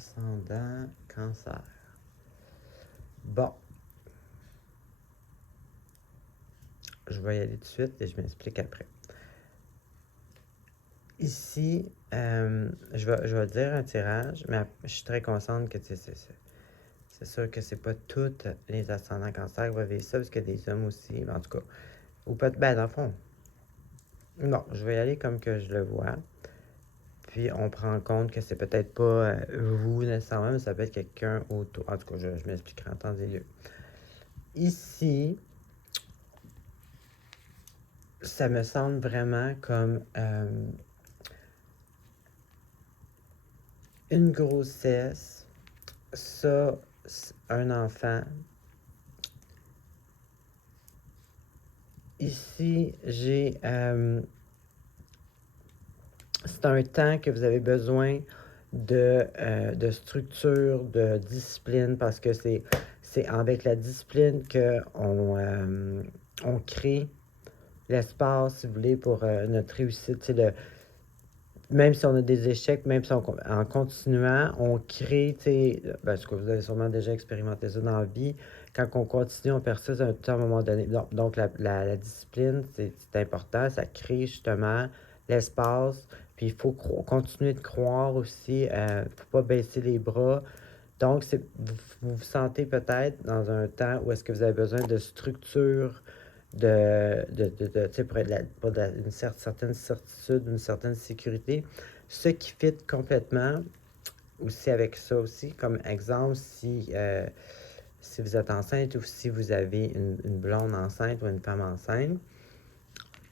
Ascendant Cancer. Bon, je vais y aller tout de suite et je m'explique après. Ici, je vais dire un tirage, mais je suis très consciente que c'est sûr que c'est pas toutes les ascendants Cancer qui vont vivre ça, parce qu'il y a des hommes aussi, en tout cas. Ou peut-être, ben dans le fond. Non, je vais y aller comme que je le vois. Puis on prend en compte que c'est peut-être pas vous nécessairement, mais ça peut être quelqu'un autour. En tout cas, je m'expliquerai en temps et lieu. Ici, ça me semble vraiment comme une grossesse, ça, un enfant. Ici, j'ai... c'est un temps que vous avez besoin de structure, de discipline, parce que c'est avec la discipline qu'on on crée l'espace, si vous voulez, pour notre réussite. Même si on a des échecs, même si en continuant, on crée, parce que vous avez sûrement déjà expérimenté ça dans la vie, quand on continue, on persiste à un moment donné. Donc la discipline, c'est important, ça crée justement l'espace, puis il faut continuer de croire aussi, il ne faut pas baisser les bras. Donc, vous vous sentez peut-être dans un temps où est-ce que vous avez besoin de structure, pour une certaine certitude, une certaine sécurité. Ce qui fit complètement aussi avec ça aussi, comme exemple, si vous êtes enceinte ou si vous avez une blonde enceinte ou une femme enceinte,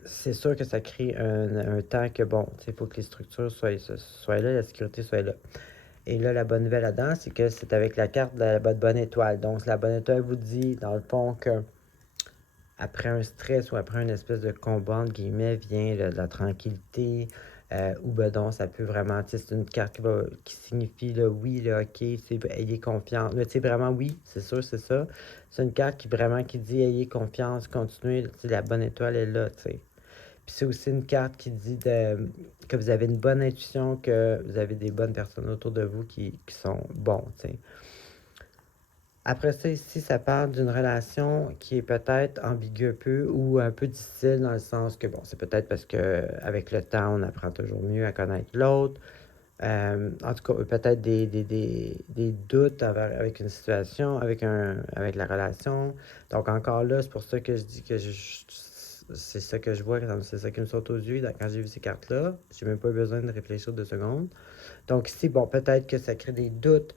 c'est sûr que ça crée un temps que, bon, il faut que les structures soient là, la sécurité soit là. Et là, la bonne nouvelle là-dedans, c'est que c'est avec la carte de la bonne étoile. Donc, la bonne étoile vous dit, dans le fond, que après un stress ou après une espèce de combat, entre guillemets, vient de la tranquillité, ou ben donc, ça peut vraiment, c'est une carte qui signifie le oui, le ok, ayez confiance. Mais tu sais, vraiment, oui, c'est sûr, c'est ça. C'est une carte qui dit ayez confiance, continuez, la bonne étoile est là, tu sais. Puis c'est aussi une carte qui dit que vous avez une bonne intuition, que vous avez des bonnes personnes autour de vous qui sont bons, tu sais. Après ça, ici, ça parle d'une relation qui est peut-être ambiguë un peu ou un peu difficile dans le sens que, bon, c'est peut-être parce que avec le temps, on apprend toujours mieux à connaître l'autre. En tout cas, peut-être des doutes avec une situation, avec la relation. Donc, encore là, c'est pour ça que je dis que c'est ça que je vois, c'est ça qui me saute aux yeux quand j'ai vu ces cartes-là. J'ai même pas eu besoin de réfléchir 2 secondes. Donc ici, bon, peut-être que ça crée des doutes.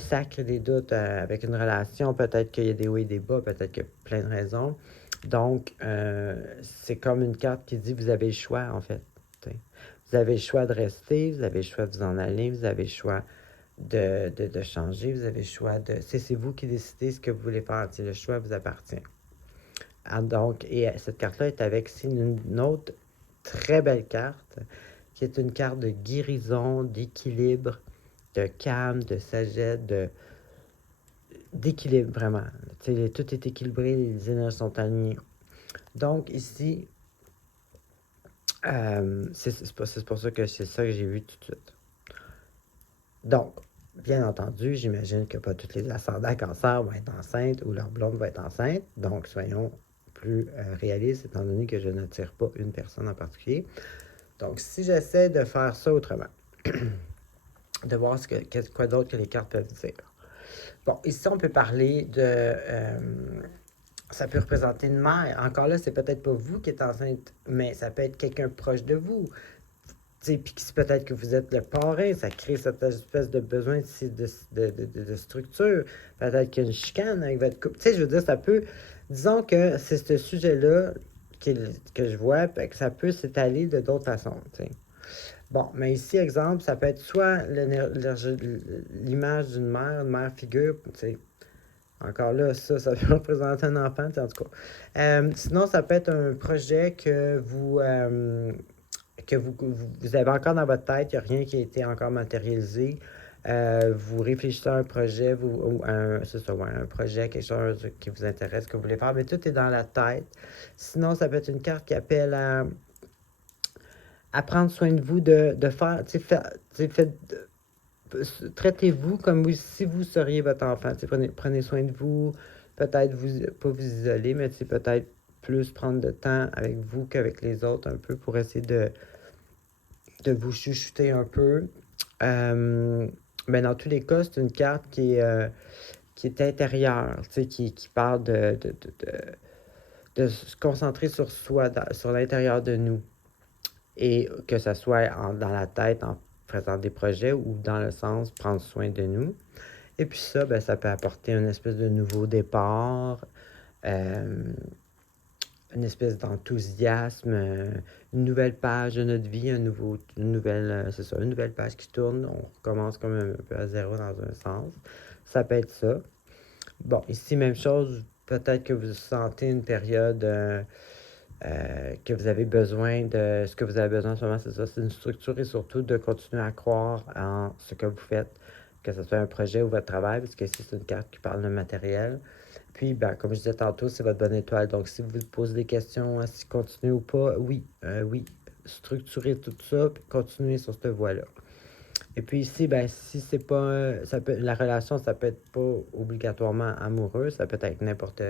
Ça crée des doutes avec une relation. Peut-être qu'il y a des hauts et des bas. Peut-être qu'il y a plein de raisons. Donc, c'est comme une carte qui dit vous avez le choix, en fait. T'sais. Vous avez le choix de rester, vous avez le choix de vous en aller, vous avez le choix de changer, vous avez le choix de... C'est vous qui décidez ce que vous voulez faire. Le choix vous appartient. Donc, et cette carte-là est avec ici une autre très belle carte, qui est une carte de guérison, d'équilibre, de calme, de sagesse, d'équilibre vraiment. Tout est équilibré, les énergies sont alignées. Donc ici, c'est pour ça que c'est ça que j'ai vu tout de suite. Donc, bien entendu, j'imagine que pas toutes les ascendants Cancer vont être enceintes ou leur blonde va être enceinte. Donc, soyons plus réalistes, étant donné que je n'attire pas une personne en particulier. Donc, si j'essaie de faire ça autrement, de voir quoi d'autre que les cartes peuvent dire. Bon, ici, on peut parler de... ça peut représenter une mère. Encore là, c'est peut-être pas vous qui êtes enceinte, mais ça peut être quelqu'un proche de vous. Puis peut-être que vous êtes le parrain, ça crée cette espèce de besoin de structure. Peut-être qu'il y a une chicane avec votre couple. Je veux dire, ça peut... Disons que c'est ce sujet-là que je vois, que ça peut s'étaler de d'autres façons, t'sais. Bon, mais ici, exemple, ça peut être soit l'image d'une mère, une mère figure, encore là, ça peut représenter un enfant, en tout cas. Sinon, ça peut être un projet que vous avez encore dans votre tête, il n'y a rien qui a été encore matérialisé. Vous réfléchissez à un projet, un projet, quelque chose qui vous intéresse, que vous voulez faire, mais tout est dans la tête. Sinon, ça peut être une carte qui appelle à prendre soin de vous, de faire, traitez-vous comme si vous seriez votre enfant. Prenez soin de vous, peut-être pas vous isoler, mais peut-être plus prendre de temps avec vous qu'avec les autres un peu pour essayer de vous chuchoter un peu. Ben dans tous les cas, c'est une carte qui est intérieure, qui parle de se concentrer sur soi, sur l'intérieur de nous. Et que ce soit dans la tête, en faisant des projets, ou dans le sens prendre soin de nous. Et puis ça, ben, ça peut apporter une espèce de nouveau départ, une espèce d'enthousiasme, une nouvelle page de notre vie, une nouvelle page qui tourne. On recommence comme un peu à zéro dans un sens. Ça peut être ça. Bon, ici, même chose, peut-être que vous sentez une période que vous avez besoin de... Ce que vous avez besoin en ce moment, c'est ça, c'est une structure et surtout de continuer à croire en ce que vous faites, que ce soit un projet ou votre travail, parce que ici, c'est une carte qui parle de matériel. Puis, ben, comme je disais tantôt, c'est votre bonne étoile. Donc, si vous vous posez des questions, si continuer ou pas, oui, structurez tout ça, puis continuez sur cette voie-là. Et puis ici, ben, si c'est pas, la relation, ça peut être pas obligatoirement amoureux, ça peut être n'importe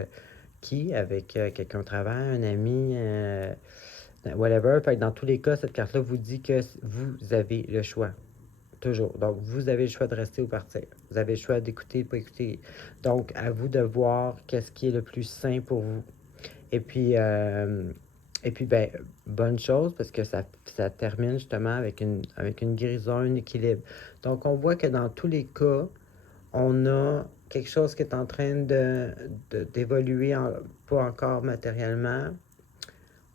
qui, avec quelqu'un au travail, un ami, whatever. Fait que dans tous les cas, cette carte-là vous dit que vous avez le choix. Toujours. Donc, vous avez le choix de rester ou partir. Vous avez le choix d'écouter, pas écouter. Donc, à vous de voir qu'est-ce qui est le plus sain pour vous. Et puis, ben, bonne chose parce que ça termine justement avec une guérison, un équilibre. Donc, on voit que dans tous les cas, on a quelque chose qui est en train d'évoluer, pas encore matériellement.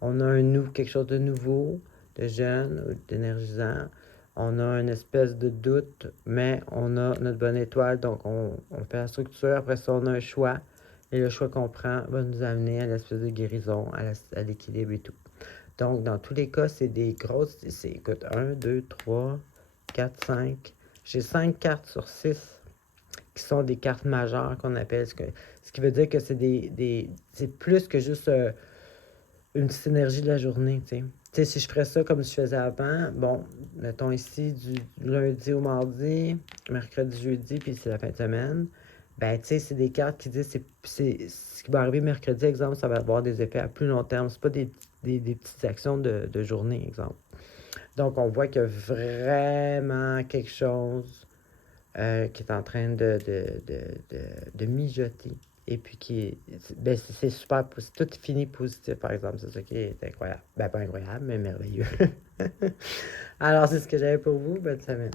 On a quelque chose de nouveau, de jeune, d'énergisant. On a une espèce de doute, mais on a notre bonne étoile, donc on fait la structure. Après ça, on a un choix. Et le choix qu'on prend va nous amener à l'espèce de guérison, à l'équilibre et tout. Donc, dans tous les cas, c'est des grosses... Écoute, 1, 2, 3, 4, 5. J'ai 5 cartes sur 6 qui sont des cartes majeures qu'on appelle. Ce qui veut dire que c'est plus que juste une synergie de la journée, tu sais. Tu sais, si je ferais ça comme je faisais avant, bon, mettons ici du lundi au mardi, mercredi, jeudi, puis c'est la fin de semaine, ben, tu sais, c'est des cartes qui disent ce qui va arriver mercredi, exemple, ça va avoir des effets à plus long terme. C'est pas des petites actions de journée, exemple. Donc, on voit qu'il y a vraiment quelque chose qui est en train de mijoter. Et puis ben, c'est super, tout finit positif, par exemple. C'est ça qui est incroyable. Ben, pas incroyable, mais merveilleux. Alors, c'est ce que j'avais pour vous. Bonne semaine.